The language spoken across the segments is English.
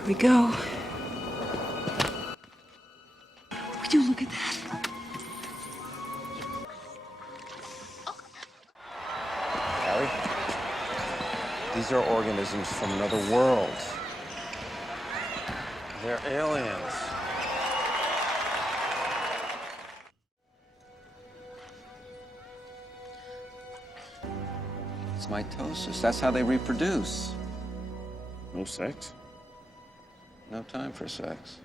Here we go. Would you look at that? Harry, these are organisms from another world. They're aliens. It's mitosis. That's how they reproduce. No sex? No time for sex.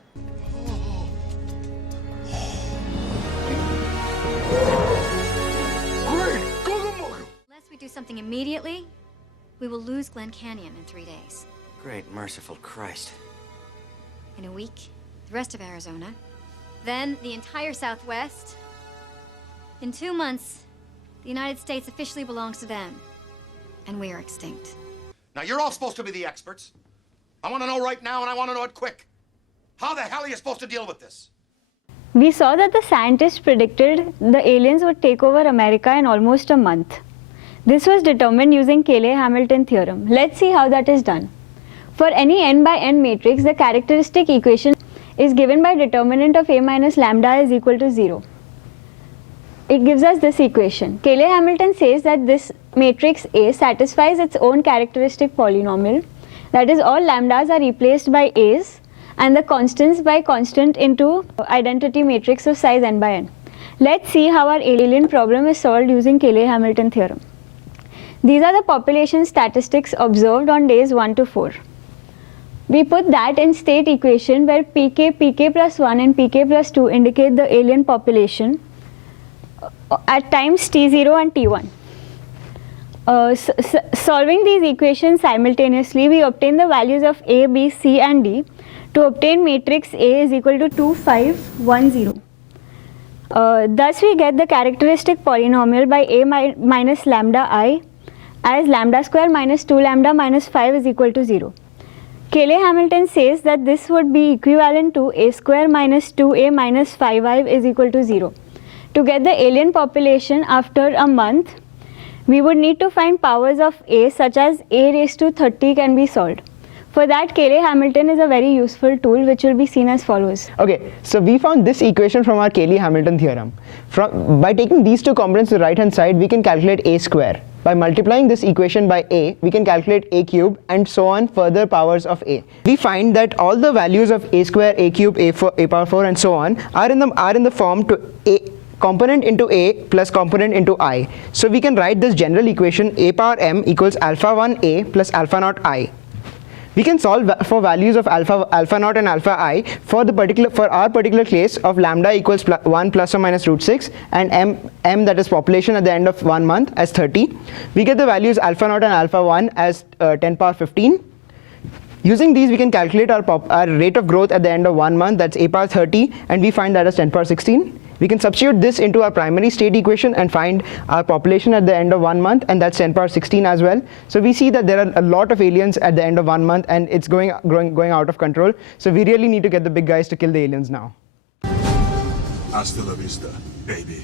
Unless we do something immediately, we will lose Glen Canyon in 3 days. Great merciful Christ. In a week, the rest of Arizona. Then the entire Southwest. In 2 months, the United States officially belongs to them. And we are extinct. Now, you're all supposed to be the experts. I want to know right now, and I want to know it quick. How the hell are you supposed to deal with this? We saw that the scientists predicted the aliens would take over America in almost a month. This was determined using Cayley-Hamilton theorem. Let's see how that is done. For any n by n matrix, the characteristic equation is given by determinant of A minus lambda is equal to 0. It gives us this equation. Cayley-Hamilton says that this matrix A satisfies its own characteristic polynomial. That is, all lambdas are replaced by A's and the constants by constant into identity matrix of size n by n. Let's see how our alien problem is solved using Cayley-Hamilton theorem. These are the population statistics observed on days 1 to 4. We put that in state equation where pk plus 1 and pk plus 2 indicate the alien population at times t0 and t1. Solving these equations simultaneously, we obtain the values of A, B, C and D to obtain matrix A is equal to 2, 5, 1, 0. Thus we get the characteristic polynomial by A minus lambda I as lambda square minus 2 lambda minus 5 is equal to 0. Cayley-Hamilton says that this would be equivalent to A square minus 2A minus 5I is equal to 0. To get the alien population after a month, we would need to find powers of A such as A raised to 30 can be solved. For that, Cayley-Hamilton is a very useful tool which will be seen as follows. Okay, so we found this equation from our Cayley-Hamilton theorem. By taking these two components to the right hand side, we can calculate A square. By multiplying this equation by A, we can calculate A cube and so on further powers of A. We find that all the values of A square, A cube, A power 4 and so on are in the form to A component into A plus component into I. So we can write this general equation A power m equals alpha 1 A plus alpha naught I. We can solve for values of alpha naught and alpha I for our particular case of lambda equals 1 plus or minus root 6 and m that is population at the end of 1 month as 30. We get the values alpha naught and alpha 1 as 10 power 15. Using these, we can calculate our rate of growth at the end of 1 month, that's A power 30, and we find that as 10 power 16. We can substitute this into our primary state equation and find our population at the end of 1 month, and that's 10 power 16 as well. So we see that there are a lot of aliens at the end of 1 month, and it's going out of control. So we really need to get the big guys to kill the aliens now. Hasta la vista, baby.